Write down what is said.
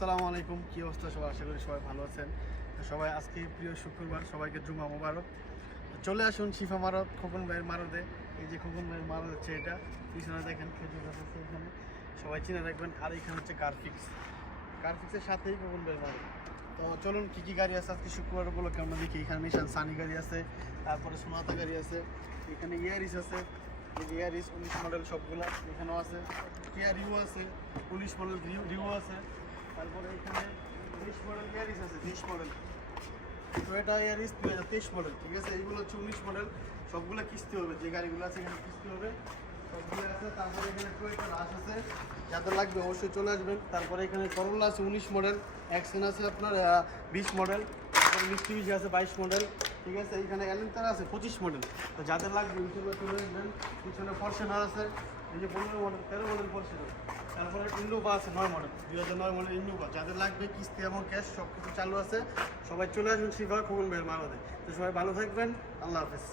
আসসালামু আলাইকুম, কি অবস্থা সবাই? আশা করি সবাই ভালো আছেন। তো সবাই আজকে প্রিয় শুক্রবার, সবাইকে জুমা মোবারক। চলে আসুন শিফা মারত, খোকন ভাইয়ের মারদে। এই যে খোকন ভাইয়ের মারদ হচ্ছে এটা, পিছনে দেখেন খেজুর গাছ আছে এখানে, সবাই চিনে রাখবেন। আর এখানে হচ্ছে কারফিক্সের সাথেই খোকন ভাইয়ের মারদ। তো চলুন কী কী গাড়ি আছে আজকে শুক্রবার উপলক্ষে আমরা দেখি। এখানে নিশান সানি গাড়ি আছে, তারপরে সোনাতা গাড়ি আছে, এখানে ইয়ারিস আছে, এই যে ইয়ারিস 19 মডেল সবগুলা এখানেও আছে, কেয়া রিও আছে, 19 মডেল রিও আছে, তারপরে এখানে 20 মডেল ইয়ারিস আছে, 20 মডেল টয়োটা ইয়ারিস 2023 মডেল। ঠিক আছে, এইগুলো হচ্ছে 19 মডেল, সবগুলো কিস্তি হবে। যে গাড়িগুলো আছে এখানে কিস্তি হবে সবগুলো আছে। তারপরে এখানে টয়োটা রাশ আছে, যাদের লাগবে অবশ্যই চলে আসবেন। তারপরে এখানে করোলা আছে 19 মডেল, অ্যাকশন আছে আপনার 20 মডেল, তারপরে মিস্টুবিশি আছে 22 মডেল। ঠিক আছে, এইখানে অ্যালেন্টার আছে 25 মডেল। তো যাদের লাগবে ইনশাল্লাহ চলে আসবেন। পিছনে ফরচুনার আছে, এই যে 15 মডেল 13 মডেল ফরচুনার। তারপরে ইন্নোভা আছে 9 মডেল, 2009 মডেল ইন্নোভা। যাদের লাগবে কিস্তি এবং ক্যাশ সব কিছু চালু আছে। সবাই চলে আসুন শিফা খোকন ভাইয়ের মারদে। তো সবাই ভালো থাকবেন, আল্লাহ হাফেজ।